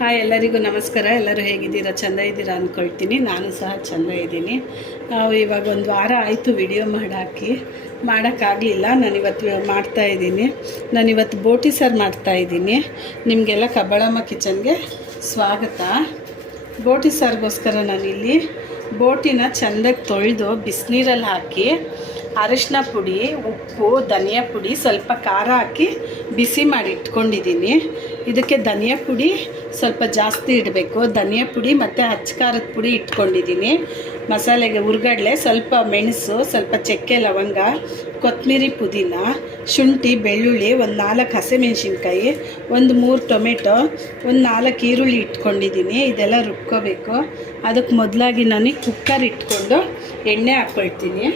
Hi, ಎಲ್ಲರಿಗೂ ನಮಸ್ಕಾರ. ಎಲ್ಲರೂ ಹೇಗಿದ್ದೀರಾ? ಚೆಂದ ಇದ್ದೀರಾ ಅಂದ್ಕೊಳ್ತೀನಿ ನಾನು ಸಹ ಚೆಂದ ಇದ್ದೀನಿ. ನಾವು ಇವಾಗ ಒಂದು ವಾರ ಆಯಿತು ವಿಡಿಯೋ ಮಾಡಾಕಿ. ಮಾಡೋಕ್ಕಾಗಲಿಲ್ಲ. ನಾನು ಇವತ್ತು ಮಾಡ್ತಾ ಇದ್ದೀನಿ. ನಾನು ಇವತ್ತು ಬೋಟಿ ಸಾರು ಮಾಡ್ತಾ ಇದ್ದೀನಿ. ನಿಮಗೆಲ್ಲ ಕಬ್ಬಳಮ್ಮ ಕಿಚನ್ಗೆ ಸ್ವಾಗತ. ಬೋಟಿ ಸಾರಿಗೋಸ್ಕರ ನಾನಿಲ್ಲಿ ಬೋಟಿನ ಚೆಂದಾಗಿ ತೊಳೆದು ಬಿಸಿನೀರಲ್ಲಿ ಹಾಕಿ ಅರಿಶಿನ ಪುಡಿ, ಉಪ್ಪು, ಧನಿಯಾ ಪುಡಿ, ಸ್ವಲ್ಪ ಖಾರ ಹಾಕಿ ಬಿಸಿ ಮಾಡಿ ಇಟ್ಕೊಂಡಿದ್ದೀನಿ. ಇದಕ್ಕೆ ಧನಿಯಾ ಪುಡಿ ಸ್ವಲ್ಪ ಜಾಸ್ತಿ ಇಡಬೇಕು. ಧನಿಯಾ ಪುಡಿ ಮತ್ತು ಹಚ್ಚ ಖಾರದ ಪುಡಿ ಇಟ್ಕೊಂಡಿದ್ದೀನಿ. ಮಸಾಲೆಗೆ ಹುರ್ಗಡ್ಲೆ, ಸ್ವಲ್ಪ ಮೆಣಸು, ಸ್ವಲ್ಪ ಚಕ್ಕೆ ಲವಂಗ ಕೊತ್ತಂಬರಿ ಪುದೀನ, ಶುಂಠಿ, ಬೆಳ್ಳುಳ್ಳಿ, ಒಂದು ನಾಲ್ಕು ಹಸಿಮೆಣ್ಸಿನ್ಕಾಯಿ, ಒಂದು ಮೂರು ಟೊಮೆಟೊ, ಒಂದು ನಾಲ್ಕು ಈರುಳ್ಳಿ ಇಟ್ಕೊಂಡಿದ್ದೀನಿ. ಇದೆಲ್ಲ ರುಬ್ಕೋಬೇಕು. ಅದಕ್ಕೆ ಮೊದಲಾಗಿ ನಾನು ಕುಕ್ಕರ್ ಇಟ್ಕೊಂಡು ಎಣ್ಣೆ ಹಾಕ್ಕೊಳ್ತೀನಿ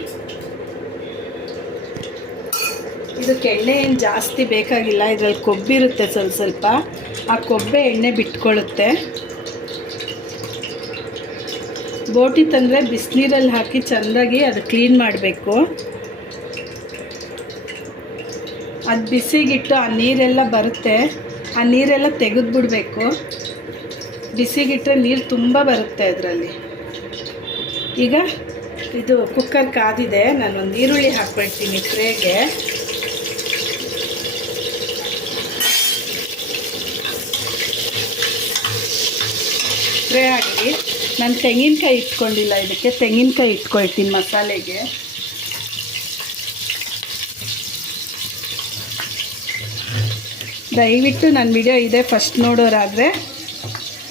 ಇದಕ್ಕೆ ಎಣ್ಣೆ ಏನು ಜಾಸ್ತಿ ಬೇಕಾಗಿಲ್ಲ, ಇದರಲ್ಲಿ ಕೊಬ್ಬಿರುತ್ತೆ ಸ್ವಲ್ಪ ಸ್ವಲ್ಪ. ಆ ಕೊಬ್ಬೆ ಎಣ್ಣೆ ಬಿಟ್ಕೊಳ್ಳುತ್ತೆ. ಬೋಟಿ ತಂದರೆ ಬಿಸಿನೀರಲ್ಲಿ ಹಾಕಿ ಚೆಂದಾಗಿ ಅದು ಕ್ಲೀನ್ ಮಾಡಬೇಕು. ಅದು ಬಿಸಿಗಿಟ್ಟು ಆ ನೀರೆಲ್ಲ ಬರುತ್ತೆ. ಆ ನೀರೆಲ್ಲ ತೆಗೆದುಬಿಡ್ಬೇಕು ಬಿಸಿಗಿಟ್ಟರೆ ನೀರು ತುಂಬ ಬರುತ್ತೆ ಅದರಲ್ಲಿ. ಈಗ ಇದು ಕುಕ್ಕರ್ ಕಾದಿದೆ ನಾನು ಒಂದು ಈರುಳ್ಳಿ ಹಾಕ್ಕೊಳ್ತೀನಿ ಫ್ರೈಗೆ ಫ್ರೈ ಹಾಕಿ ನಾನು ತೆಂಗಿನಕಾಯಿ ಇಟ್ಕೊಂಡಿಲ್ಲ ಇದಕ್ಕೆ. ತೆಂಗಿನಕಾಯಿ ಇಟ್ಕೊಳ್ತೀನಿ ಮಸಾಲೆಗೆ. ದಯವಿಟ್ಟು ನನ್ನ ವಿಡಿಯೋ ಇದೆ ಫಸ್ಟ್ ನೋಡೋರಾದರೆ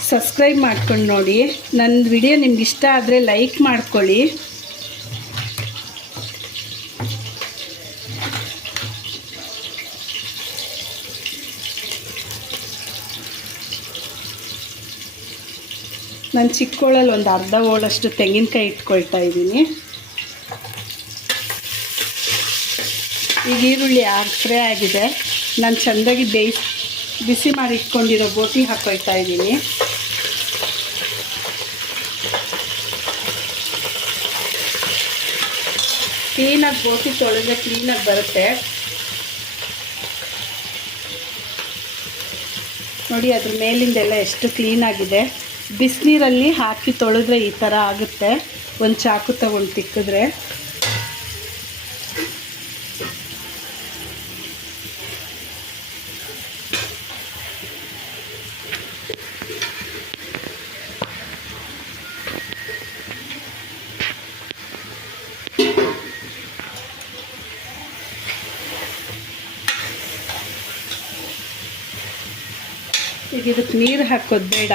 ಸಬ್ಸ್ಕ್ರೈಬ್ ಮಾಡ್ಕೊಂಡು ನೋಡಿ. ನನ್ನ ವಿಡಿಯೋ ನಿಮ್ಗೆ ಇಷ್ಟ ಆದರೆ ಲೈಕ್ ಮಾಡ್ಕೊಳ್ಳಿ. ನಾನು ಚಿಕ್ಕೋಳಲ್ಲಿ ಒಂದು ಅರ್ಧ ಓಳಷ್ಟು ತೆಂಗಿನಕಾಯಿ ಇಟ್ಕೊಳ್ತಾ ಇದ್ದೀನಿ. ಈಗ ಈರುಳ್ಳಿ ಫ್ರೈ ಆಗಿದೆ. ನಾನು ಚೆಂದಾಗಿ ಬೇಯಿಸಿ ಬಿಸಿ ಮಾಡಿ ಇಟ್ಕೊಂಡಿರೋ ಬೋಟಿ ಹಾಕೊಳ್ತಾ ಇದ್ದೀನಿ. ಕ್ಲೀನಾಗಿ ಬೋಟಿ ತೊಳೆದ್ರೆ ಕ್ಲೀನಾಗಿ ಬರುತ್ತೆ. ನೋಡಿ ಅದ್ರ ಮೇಲಿಂದೆಲ್ಲ ಎಷ್ಟು ಕ್ಲೀನಾಗಿದೆ. ಬಿಸಿನೀರಲ್ಲಿ ಹಾಕಿ ತೊಳೆದ್ರೆ ಈ ಥರ ಆಗುತ್ತೆ. ಒಂದು ಚಾಕು ತಗೊಂಡು ತಿಕ್ಕಿದ್ರೆ. ಈಗ ಇದಕ್ಕೆ ನೀರು ಹಾಕೋದು ಬೇಡ.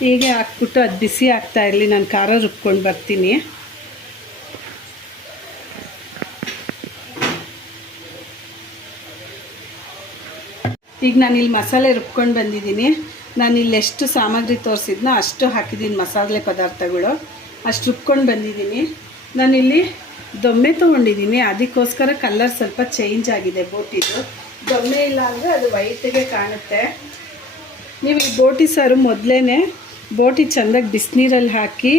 ಹೀಗೆ ಹಾಕ್ಬಿಟ್ಟು ಅದು ಬಿಸಿ ಆಗ್ತಾ ಇರಲಿ, ನಾನು ಖಾರ ರುಬ್ಕೊಂಡು ಬರ್ತೀನಿ. ಈಗ ನಾನು ಇಲ್ಲಿ ಮಸಾಲೆ ರುಬ್ಕೊಂಡು ಬಂದಿದ್ದೀನಿ. ನಾನು ಇಲ್ಲಿ ಎಷ್ಟು ಸಾಮಗ್ರಿ ತೋರಿಸಿದ್ನೋ ಅಷ್ಟು ಹಾಕಿದ್ದೀನಿ ಮಸಾಲೆ ಪದಾರ್ಥಗಳು. ಅಷ್ಟು ರುಬ್ಕೊಂಡು ಬಂದಿದ್ದೀನಿ. ನಾನಿಲ್ಲಿ ದೊಮ್ಮೆ ತೊಗೊಂಡಿದ್ದೀನಿ. ಅದಕ್ಕೋಸ್ಕರ ಕಲರ್ ಸ್ವಲ್ಪ ಚೇಂಜ್ ಆಗಿದೆ ಬೋಟಿದು. ದೊಮ್ಮೆ ಇಲ್ಲ ಅಂದರೆ ಅದು ವೈಟಿಗೆ ಕಾಣುತ್ತೆ. ನೀವು ಈ ಬೋಟಿ ಸಾರು ಮೊದಲೇ ಬೋಟಿ ಚೆಂದಾಗಿ ಬಿಸಿನೀರಲ್ಲಿ ಹಾಕಿ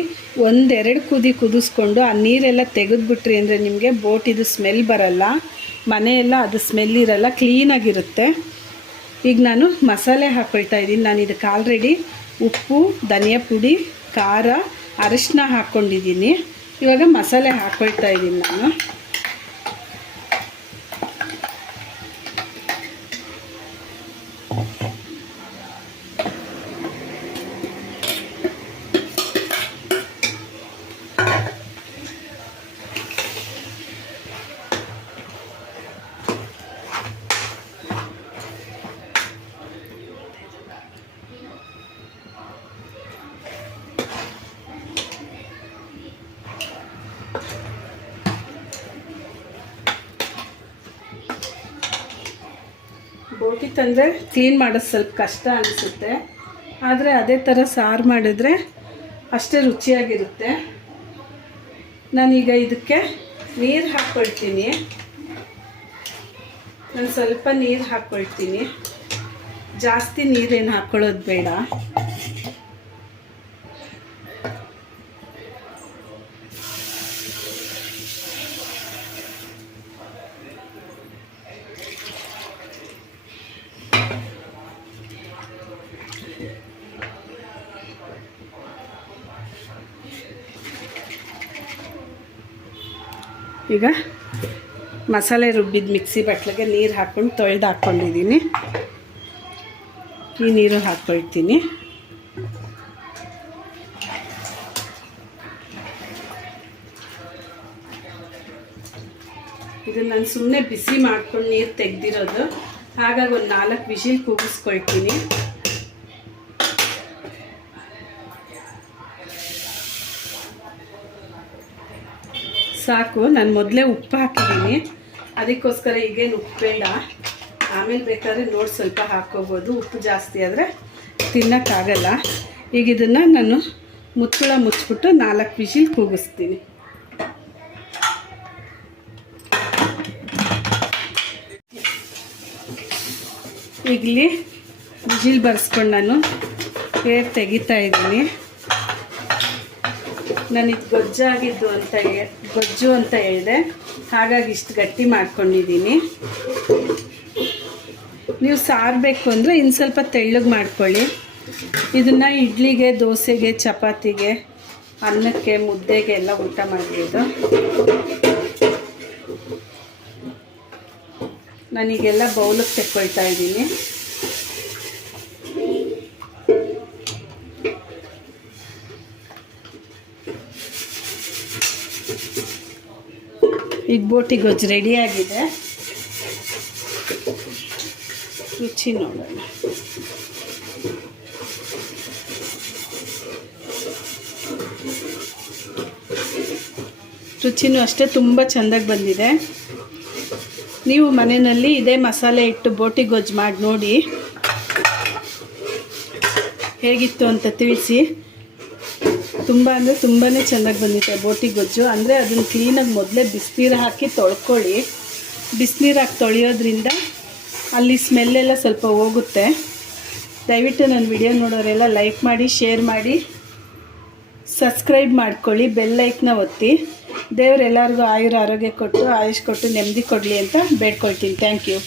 ಒಂದೆರಡು ಕುದಿ ಕುದಿಸ್ಕೊಂಡು ಆ ನೀರೆಲ್ಲ ತೆಗೆದುಬಿಟ್ರಿ ಅಂದರೆ ನಿಮಗೆ ಬೋಟಿದು ಸ್ಮೆಲ್ ಬರಲ್ಲ. ಮನೆಯೆಲ್ಲ ಅದು ಸ್ಮೆಲ್ ಇರಲ್ಲ, ಕ್ಲೀನಾಗಿರುತ್ತೆ. ಈಗ ನಾನು ಮಸಾಲೆ ಹಾಕ್ಕೊಳ್ತಾ ಇದ್ದೀನಿ. ನಾನು ಇದಕ್ಕೆ ಆಲ್ರೆಡಿ ಉಪ್ಪು, ಧನಿಯಾ ಪುಡಿ, ಖಾರ ಅರಿಶಿನ ಹಾಕ್ಕೊಂಡಿದ್ದೀನಿ. ಇವಾಗ ಮಸಾಲೆ ಹಾಕ್ಕೊಳ್ತಾ ಇದ್ದೀನಿ ನಾನು. ಬೋಟಿ ತಂದರೆ ಕ್ಲೀನ್ ಮಾಡೋದು ಸ್ವಲ್ಪ ಕಷ್ಟ ಅನಿಸುತ್ತೆ. ಆದರೆ ಅದೇ ಥರ ಸಾರು ಮಾಡಿದ್ರೆ ಅಷ್ಟೇ ರುಚಿಯಾಗಿರುತ್ತೆ. ನಾನೀಗ ಇದಕ್ಕೆ ನೀರು ಹಾಕ್ಕೊಳ್ತೀನಿ ನಾನು ಸ್ವಲ್ಪ ನೀರು ಹಾಕ್ಕೊಳ್ತೀನಿ ಜಾಸ್ತಿ ನೀರೇನು ಹಾಕ್ಕೊಳ್ಳೋದು ಬೇಡ. ಈಗ ಮಸಾಲೆ ರುಬ್ಬಿದ ಮಿಕ್ಸಿ ಬಟ್ಲಿಗೆ ನೀರು ಹಾಕ್ಕೊಂಡು ತೊಳೆದು ಹಾಕ್ಕೊಂಡಿದ್ದೀನಿ ಈ ನೀರು ಹಾಕ್ಕೊಳ್ತೀನಿ. ಇದು ನಾನು ಸುಮ್ಮನೆ ಬಿಸಿ ಮಾಡ್ಕೊಂಡು ನೀರು ತೆಗ್ದಿರೋದು. ಹಾಗಾಗಿ ಒಂದು ನಾಲ್ಕು ವಿಷಿಲ್ ಕೂಗಿಸ್ಕೊಳ್ತೀನಿ ಸಾಕು. ನಾನು ಮೊದಲೇ ಉಪ್ಪು ಹಾಕಿದ್ದೀನಿ. ಅದಕ್ಕೋಸ್ಕರ ಈಗೇನು ಉಪ್ಪು ಬೇಡ. ಆಮೇಲೆ ಬೇಕಾದ್ರೆ ನೋಡಿ ಸ್ವಲ್ಪ ಹಾಕ್ಕೋಬೋದು. ಉಪ್ಪು ಜಾಸ್ತಿ ಆದರೆ ತಿನ್ನೋಕ್ಕಾಗಲ್ಲ. ಈಗ ಇದನ್ನು ನಾನು ಮುಚ್ಚಳ ಮುಚ್ಚಿಬಿಟ್ಟು ನಾಲ್ಕು ವಿಷಿಲ್ ಕೂಗಿಸ್ತೀನಿ. ಈಗಲಿ ವಿಜಿಲ್ ಬರ್ಸ್ಕೊಂಡು ನಾನು ಹೇರ್ ತೆಗಿತಾ ಇದ್ದೀನಿ. ನನಗೆ ಗೊಜ್ಜಾಗಿದ್ದು ಅಂತ ಹೇ- ಗೊಜ್ಜು ಅಂತ ಹೇಳಿದೆ. ಹಾಗಾಗಿ ಇಷ್ಟು ಗಟ್ಟಿ ಮಾಡ್ಕೊಂಡಿದ್ದೀನಿ. ನೀವು ಸಾರಬೇಕು ಅಂದರೆ ಇನ್ನು ಸ್ವಲ್ಪ ತೆಳ್ಳಗೆ ಮಾಡ್ಕೊಳ್ಳಿ. ಇದನ್ನು ಇಡ್ಲಿಗೆ, ದೋಸೆಗೆ, ಚಪಾತಿಗೆ, ಅನ್ನಕ್ಕೆ, ಮುದ್ದೆಗೆ ಎಲ್ಲ ಊಟ ಮಾಡಬಹುದು ನಾನೀಗೆಲ್ಲ ಬೌಲಕ್ಕೆ ತೆಕ್ಕೊಳ್ತಾ ಇದ್ದೀನಿ. ಈಗ ಬೋಟಿ ಗೊಜ್ಜು ರೆಡಿಯಾಗಿದೆ ರುಚಿ ನೋಡೋಣ. ರುಚಿನೂ ಅಷ್ಟೇ ತುಂಬ ಚೆಂದಾಗಿ ಬಂದಿದೆ. ನೀವು ಮನೆಯಲ್ಲಿ ಇದೇ ಮಸಾಲೆ ಇಟ್ಟು ಬೋಟಿ ಗೊಜ್ಜು ಮಾಡಿ ನೋಡಿ. ಹೇಗಿತ್ತು ಅಂತ ತಿಳಿಸಿ. ತುಂಬ ಅಂದರೆ ತುಂಬಾ ಚೆನ್ನಾಗಿ ಬಂದಿದೆ ಬೋಟಿ ಗೊಜ್ಜು. ಅಂದರೆ ಅದನ್ನು ಕ್ಲೀನಾಗಿ ಮೊದಲೇ ಬಿಸಿನೀರು ಹಾಕಿ ತೊಳ್ಕೊಳ್ಳಿ. ಬಿಸಿನೀರು ಹಾಕಿ ತೊಳೆಯೋದ್ರಿಂದ ಅಲ್ಲಿ ಸ್ಮೆಲ್ಲೆಲ್ಲ ಸ್ವಲ್ಪ ಹೋಗುತ್ತೆ. ದಯವಿಟ್ಟು ನನ್ನ ವಿಡಿಯೋ ನೋಡೋರೆಲ್ಲ ಲೈಕ್ ಮಾಡಿ ಶೇರ್ ಮಾಡಿ. ಸಬ್ಸ್ಕ್ರೈಬ್ ಮಾಡ್ಕೊಳ್ಳಿ ಬೆಲ್ ಲೈಕ್ನ ಒತ್ತಿ. ದೇವ್ರು ಎಲ್ಲರಿಗೂ ಆಯುರ ಆರೋಗ್ಯ ಕೊಟ್ಟು, ಆಯುಷ್ ಕೊಟ್ಟು, ನೆಮ್ಮದಿ ಕೊಡಲಿ ಅಂತ ಬೇಡ್ಕೊಳ್ತೀನಿ. Thank you